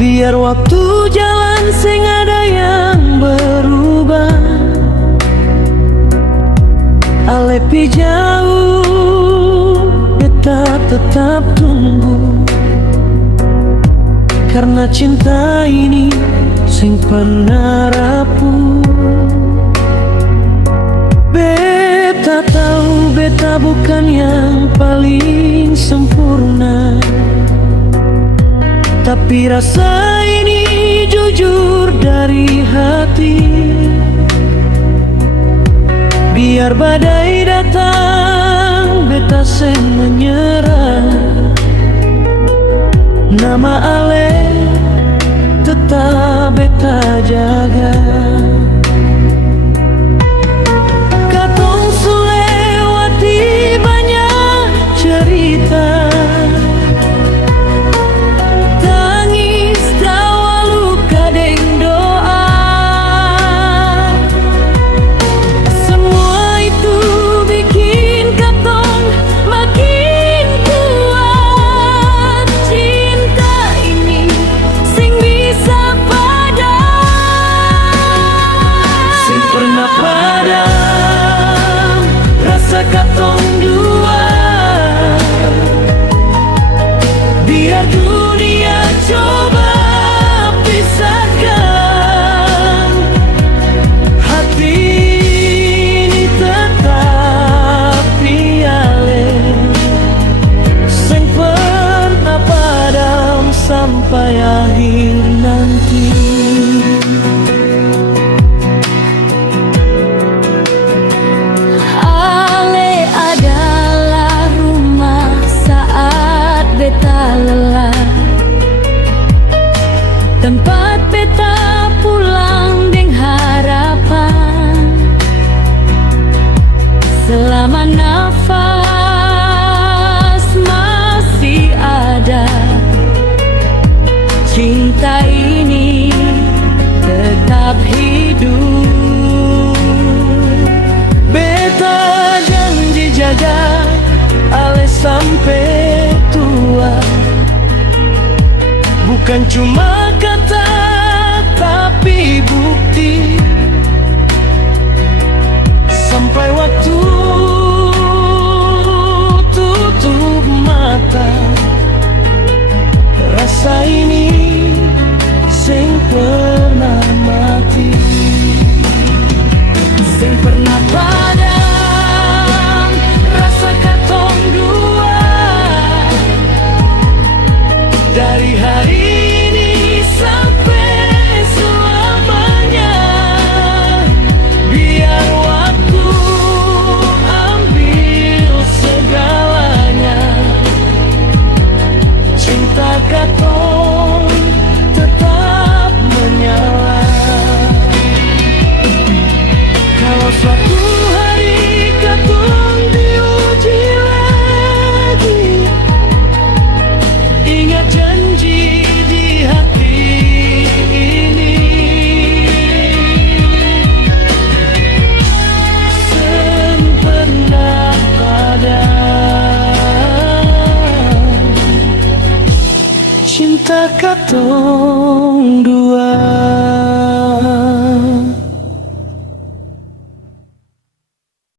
Biar waktu jalan sing ada yang berubah, alepi jauh beta tetap tunggu. Karena cinta ini sing pernah rapuh. Beta tahu beta bukan yang paling sempurna, tapi rasa ini jujur dari hati. Biar badai datang, beta sen menyerah. Nama ale tetap beta jaga. Katong su lewati banyak cerita, katong dua. Biar dunia coba pisahkan, hati ini tetap piale, sing pernah padam sampai akhir nanti. Tempat beta pulang deng harapan, selama nafas masih ada, cinta ini tetap hidup. Beta janji jaga ale sampai tua, bukan cuma kata tapi bukti. Sampai waktu tutup mata, rasa ini sing pernah mati, sing pernah padam, rasa katong dua. Dari hari ini sampai selamanya, biar waktu ambil segalanya, cinta katong tetap menyala. Kalau suatu hari katong diuji lagi, ingat janji di hati ini, sen pernah padam cinta katong.